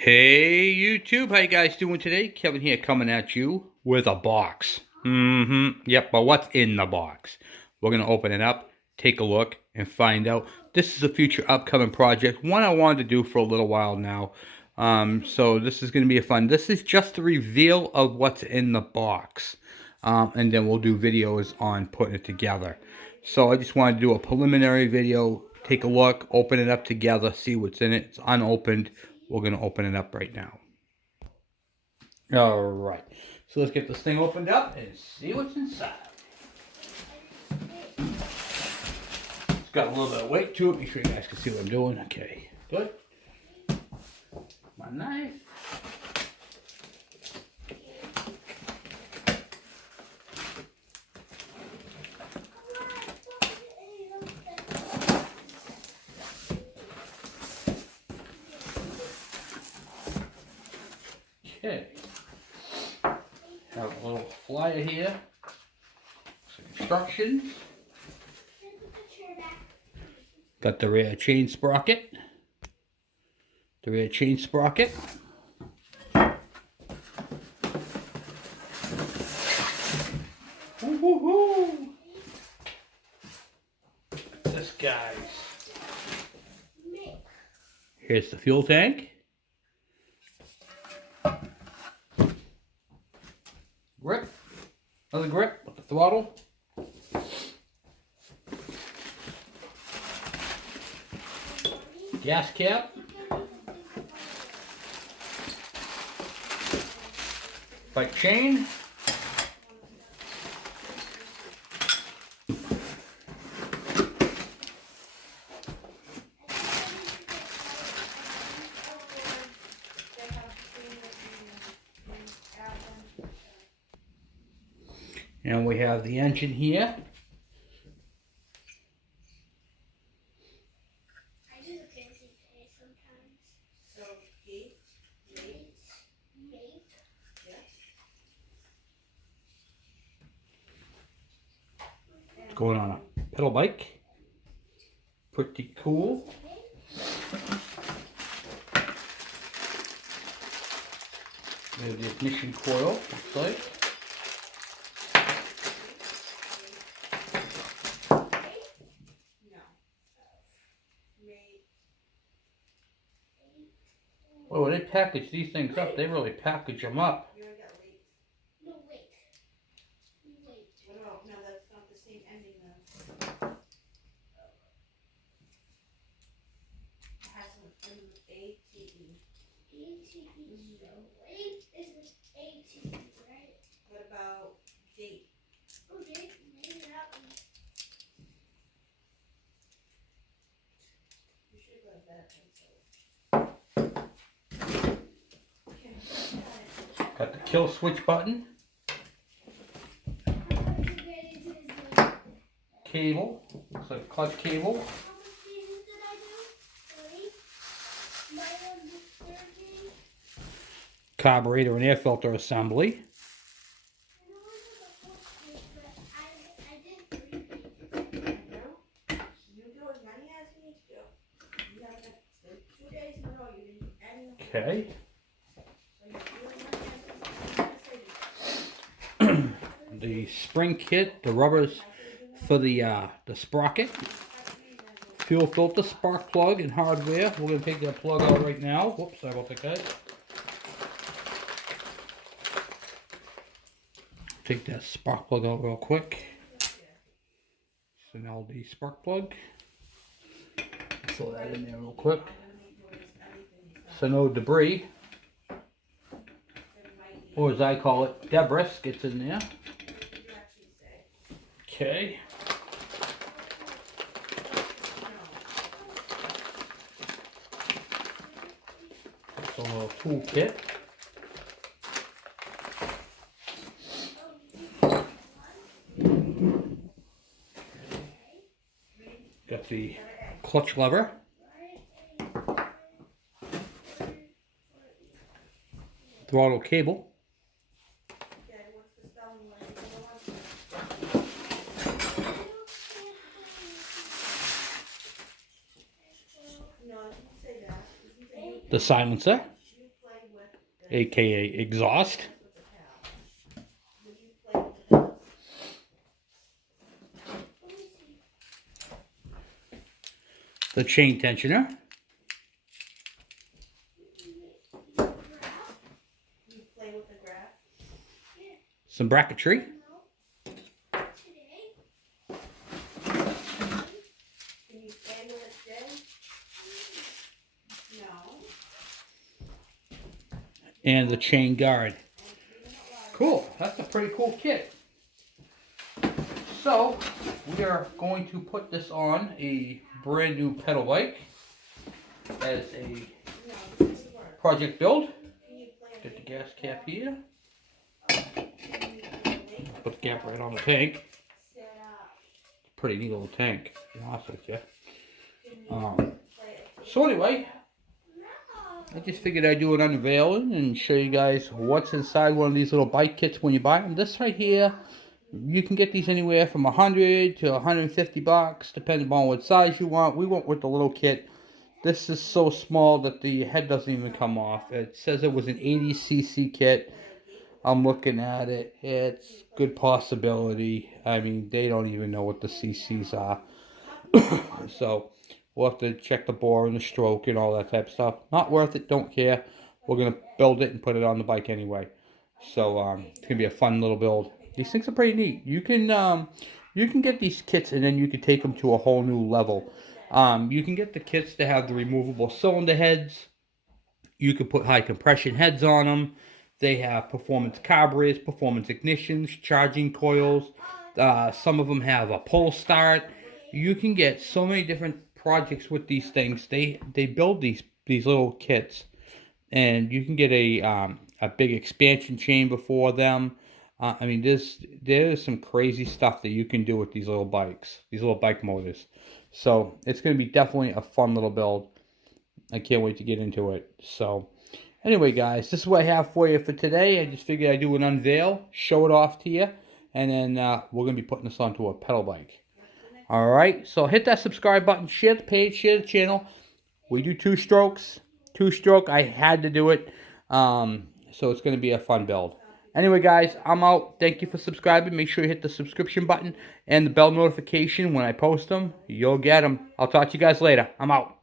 Hey YouTube, how you guys doing today? Kevin here coming at you with a box. Yep, but what's in the box? We're going to open it up, take a look, and find out. This is a future upcoming project, one I wanted to do for a little while now. So this is going to be a fun. This is just the reveal of what's in the box. And then we'll do videos on putting it together. So I just wanted to do a preliminary video, take a look, open it up together, see what's in it. It's unopened. We're going to open it up right now. All right. So let's get this thing opened up and see what's inside. It's got a little bit of weight to it. Make sure you guys can see what I'm doing. Okay. Good. My knife. Okay. Have a little flyer here. Some instructions. Got the rear chain sprocket. The rear chain sprocket. Woo-hoo-hoo. This guy's. Here's the fuel tank. Grip. Another grip with the throttle. Gas cap. Bike chain. And we have the engine here. I do the fancy face sometimes. So, gate. Yeah. Going on a pedal bike. Pretty cool. There's the ignition coil, looks like. Oh, when they package these things up, they really package them up. No, wait. No, that's not the same ending though. It has an A-T-E. A-T-E. So, wait, this is A-T-E, right? What about date? Oh, Jake, maybe that one. You should go to that pencil. Got the kill switch button. Cable. Looks like a clutch cable. How much pieces did I do? 3. Mine was 30. Carburetor and air filter assembly. I know I did the 4th piece, but I did 3 pieces. You do as many as you need to do. You have 2 days in a row you didn't do any. Okay. So you do as many as you need. The spring kit, the rubbers for the sprocket. Fuel filter, spark plug, and hardware. We're going to take that plug out right now. Whoops, sorry about that, guys. Take that spark plug out real quick. So now the spark plug. Throw that in there real quick. So no debris, or as I call it, debris gets in there. Okay. So a little tool kit. Got the clutch lever. Throttle cable. The silencer. aka exhaust. With the pal. Would you play with the pal? Let me see. The chain tensioner. Graph? You play with the graph? Some bracketry. No. Today? Can you play when it's dead? No. And the chain guard. And even out loud. Cool. That's a pretty cool kit. So, we are going to put this on a brand new pedal bike as a No, this doesn't work. project build. Can you play a Get the game? gas cap here. Can you play a game? Put the cap right on the tank. Set up. Pretty neat little tank, to be honest with you. Can you Um, play a game? So anyway, No. I just figured I'd do an unveiling and show you guys what's inside one of these little bike kits when you buy them. This right here, you can get these anywhere from $100 to $150, depending on what size you want. We went with the little kit. This is so small that the head doesn't even come off. It says it was an 80cc kit. I'm looking at it. It's good possibility. I mean, they don't even know what the CCs are. So, we'll have to check the bore and the stroke and all that type of stuff. Not worth it, don't care. We're going to build it and put it on the bike anyway. So, it's going to be a fun little build. These things are pretty neat. You can get these kits and then you can take them to a whole new level. You can get the kits to have the removable cylinder heads. You can put high compression heads on them. They have performance carburetors, performance ignitions, charging coils. Some of them have a pull start. You can get so many different projects with these things. They build these little kits, and you can get a big expansion chamber for them. I mean, there's some crazy stuff that you can do with these little bikes, these little bike motors. So it's going to be definitely a fun little build. I can't wait to get into it. So anyway, guys, this is what I have for you for today. I just figured I'd do an unveil, show it off to you, and then we're going to be putting this onto a pedal bike. All right, so hit that subscribe button, share the page, share the channel. We do two-stroke. I had to do it, so it's going to be a fun build. Anyway, guys, I'm out. Thank you for subscribing. Make sure you hit the subscription button and the bell notification when I post them. You'll get them. I'll talk to you guys later. I'm out.